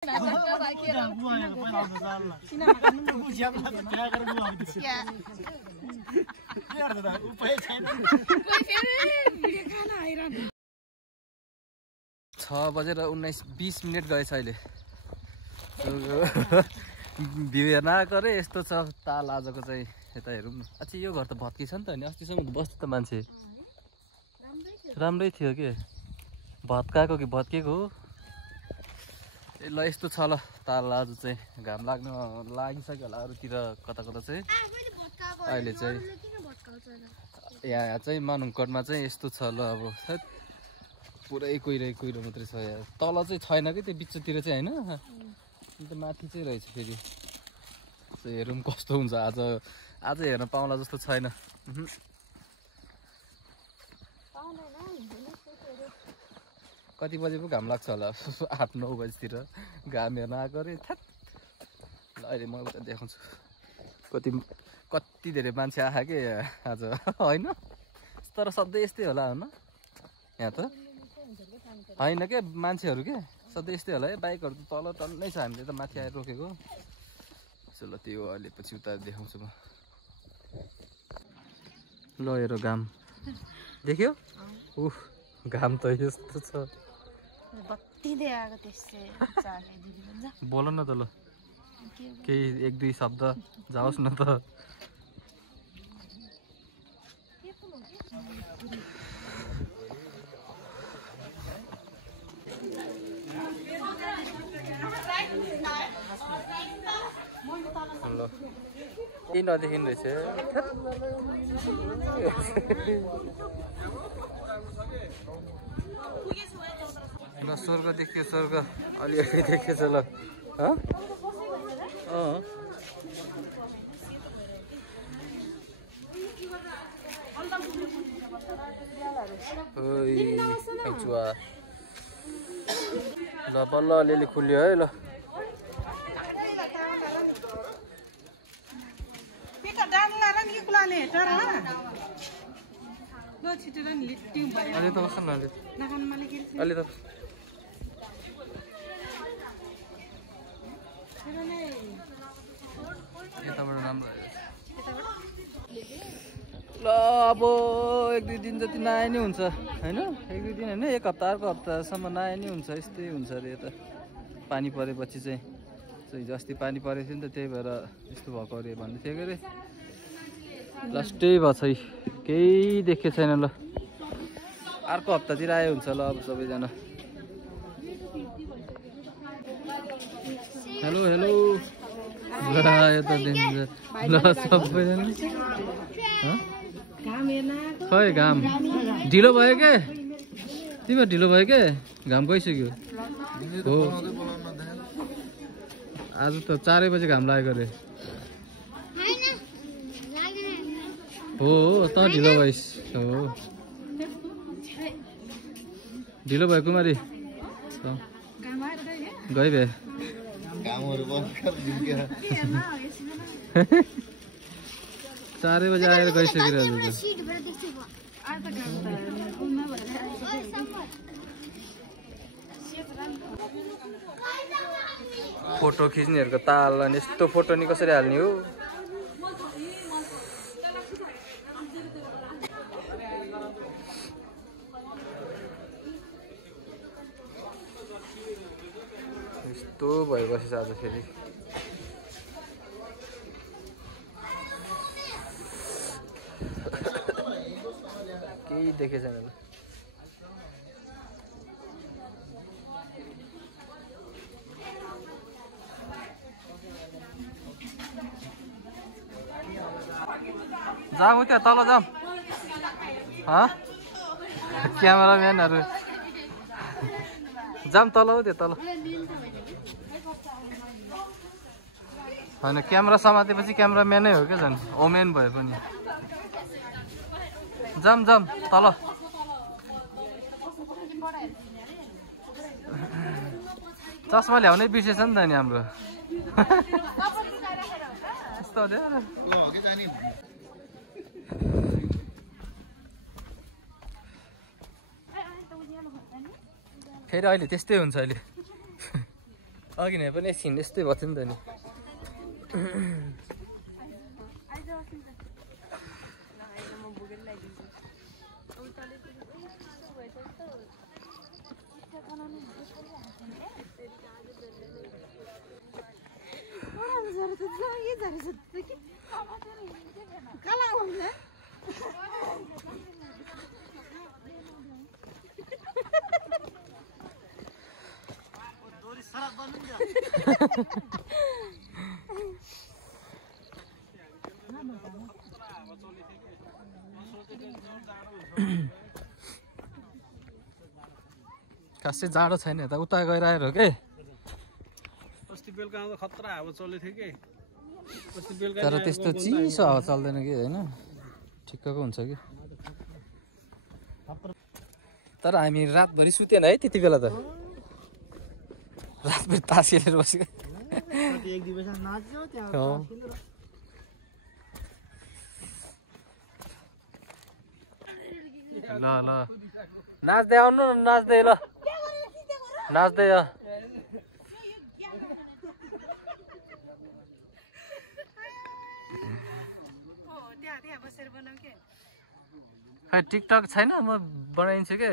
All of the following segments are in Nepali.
6:19 गएछ अहिले भ्यू हेर्न आएको रे यस्तो छ ताल आजको चाहिँ यता हेरौँ न अच्छा यो घर त भत्किछ नि त नि अस्तिसम्म बस्छ त मान्छे राम्रै थियो के भत्काएको कि भत्किएको हो ल यस्तो छ ल ताल आज चाहिँ घाम लागिसक्यो होला अरूतिर कता कता चाहिँ अहिले चाहिँ यहाँ चाहिँ मानुङकोटमा चाहिँ यस्तो छ ल अब पुरै कुहिरो मात्रै छ यहाँ तल चाहिँ छैन कि त्यो बिचतिर चाहिँ होइन अन्त माथि चाहिँ रहेछ फेरि हेरौँ कस्तो हुन्छ आज हेर्न पाउँला जस्तो छैन कति बजे पो घाम लाग्छ होला 8-9 बजीतिर घाम हेर्न आएको अरे ल अहिले म उता देखाउँछु कति धेरै मान्छे आयो के आज होइन तर सधैँ यस्तै होला होइन यहाँ त होइन के मान्छेहरू के सधैँ यस्तै होला है बाइकहरू त तल टन्नै छ हामीले त माथि आएर रोकेको चलो त्यो अहिले पछि उता देखाउँछु म ल हेर घाम देख्यो उफ घाम त यस्तो छ बोल न त ल केही 1-2 शब्द जाओस् न त ल केही नदेखिनु रहेछ ल स्वर्ग देखियो स्वर्ग अलिअलि देखेछ ल ल बल्ल अलिअलि खुल्यो है ल अलि त बस्छ न अलि त यताबाट राम्रो ल अब 1-2 दिन जति नआए नि हुन्छ होइन 1-2 दिन होइन 1 हप्ता अर्को हप्तासम्म नआए नि हुन्छ यस्तै हुन्छ अरे यता पानी परेपछि चाहिँ हिजो अस्ति पानी परेको थियो नि त त्यही भएर यस्तो भएको अरे भन्दै थियो के अरे लास्टै भयो छै केही देखेको छैन ल अर्को हप्तातिर आयो हुन्छ ल अब सबैजना हेलो हेलो ल यता डेन्जर ल सबैजना खै घाम ढिलो भयो के तिम्रो ढिलो भयो के घाम गइसक्यो हो आज त 4 बजे घाम लागेको रे हो त ढिलो भइस हो ढिलो भयो कुमारी गइ भए 4 बजे आएर गइसकिरहेको फोटो खिच्नेहरूको ताल अनि यस्तो फोटो नि कसरी हाल्ने हो यस्तो भइबसेछ आज फेरि केही देखेको छैन जाऊ त्यहाँ तल जाऊ क्यामेराम्यानहरू जाम तल हो त्यो तल होइन क्यामेरा समातेपछि क्यामेराम्यानै हो क्या झन् ओमेन भए पनि जाम तल चस्मा ल्याउनै बिर्सेछ नि त नि हाम्रो यस्तो फेरि अहिले त्यस्तै हुन्छ अहिले अघि नै पनि एकछिन यस्तै भएको थियो नि त नि खासै जाडो छैन यता उता गएर आएर हो के अस्ति बेलुका आउँदा खतरा हावा चलेको थियो कि तर त्यस्तो चिसो हावा चल्दैन कि होइन ठिक्कको हुन्छ कि तर हामी रातभरि सुतेन है त्यति बेला त रातभरि तास खेलेर बस्यो ल ल नाच्दै आउनु न नाच्दै ल नाच्दै खै टिकटक छैन म बनाइदिन्छु के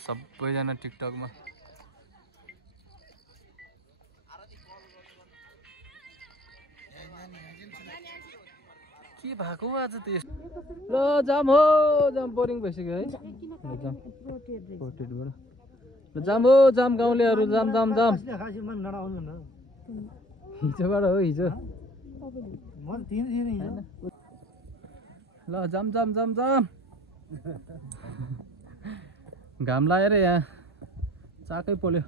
सबैजना टिकटकमा के भएको आज त ल जाम हो जाम बोरिङ भइसक्यो है जाम हो जाम गाउँलेहरू जाम जाम जाम हिजोबाट हो हिजो ल जाम जाम जाम जाम घाम लागेर यहाँ चाकै पोल्यो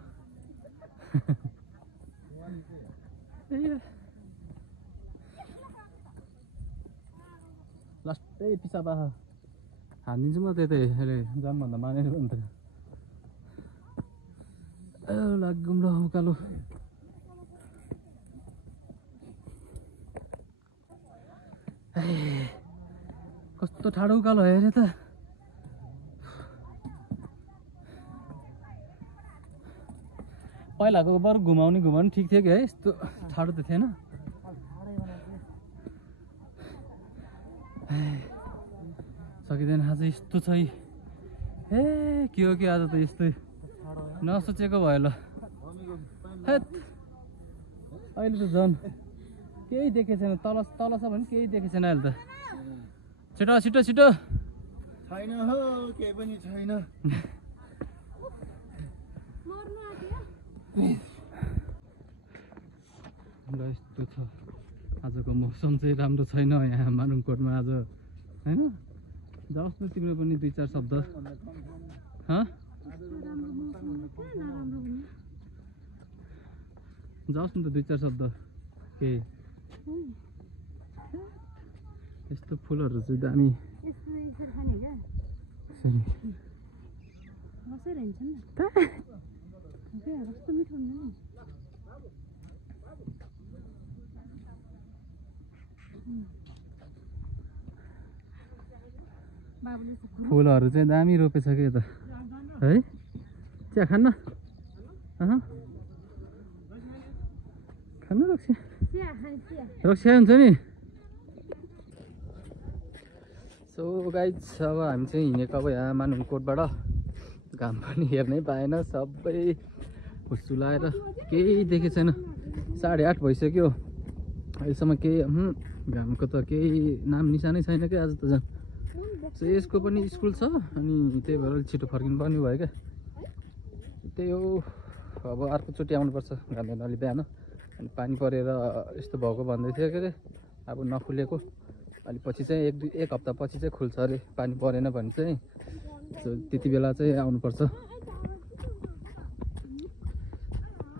लास्टै पिसाब हानिदिन्छु म त्यतै अरे जामभन्दा मानेर पनि त लाग्गौँ ल उकालो कस्तो ठाडो उकालो हेरे त पहिलाको बरु घुमाउने ठिक थियो कि है यस्तो ठाडो त थिएन सकिँदैन आज यस्तो छ ए के हो कि आज त यस्तै नसोचेको भयो ल हेत अहिले त झन् केही देखेको छैन तल तल छ भने केही देखेको छैन अहिले त छिटो छिटो छिटो छैन हो केही पनि छैन ल यस्तो छ आजको मौसम चाहिँ राम्रो छैन यहाँ मानुङकोटमा आज होइन जाओस् न तिम्रो पनि 2-4 शब्द जाओस् न त 2-4 शब्द केही यस्तो फुलहरू चाहिँ दामी फुलहरू चाहिँ दामी रोपेछ कि यता है चिया खान्न खानु रक्सी रक्सी हुन्छ नि सो गाइज अब हामी चाहिँ हिँडेको अब यहाँ मानुङकोटबाट घाम पनि हेर्नै पाएन सबै हुस्सुलाएर केही देखेको छैन 8:30 भइसक्यो अहिलेसम्म केही घामको त केही नाम निशानै छैन क्या आज त झन् सो यसको पनि स्कुल छ अनि त्यही भएर छिटो फर्किनु पर्ने भयो क्या त्यही हो अब अर्कोचोटि आउनुपर्छ घाम हेर्न अलि बिहान अनि पानी परेर यस्तो भएको भन्दै थियो के अरे अब नखुलेको अलि पछि चाहिँ एक हप्ता पछि चाहिँ खुल्छ अरे पानी परेन भने चाहिँ त्यति बेला चाहिँ आउनुपर्छ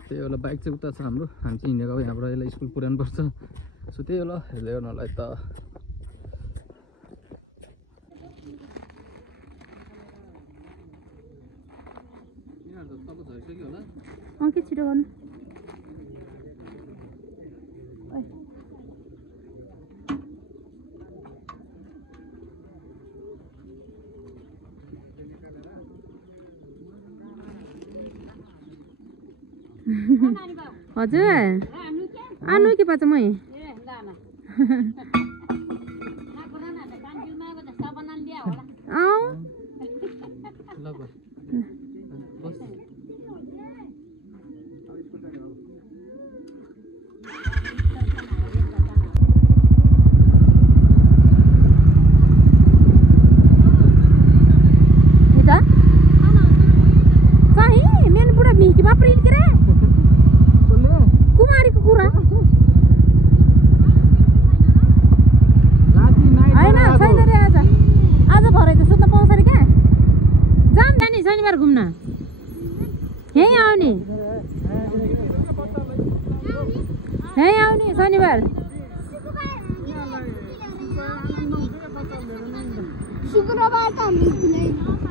त्यही होला बाइक चाहिँ उता छ हाम्रो हामी चाहिँ हिँडेको यहाँबाट यसलाई स्कुल पुर्याउनु पर्छ सो त्यही होला हेर्दै गर्नलाई त के छिटो गर्नु हजुर आनु के पाछ मै कुमारीको कुरा होइन छैन रे आज भरे त सुत्न पाउँछ अरे क्या जाऊँ जाने शनिबार घुम्न यहीँ आउने शनिबार शुक्रबार त हाम्रो स्कुल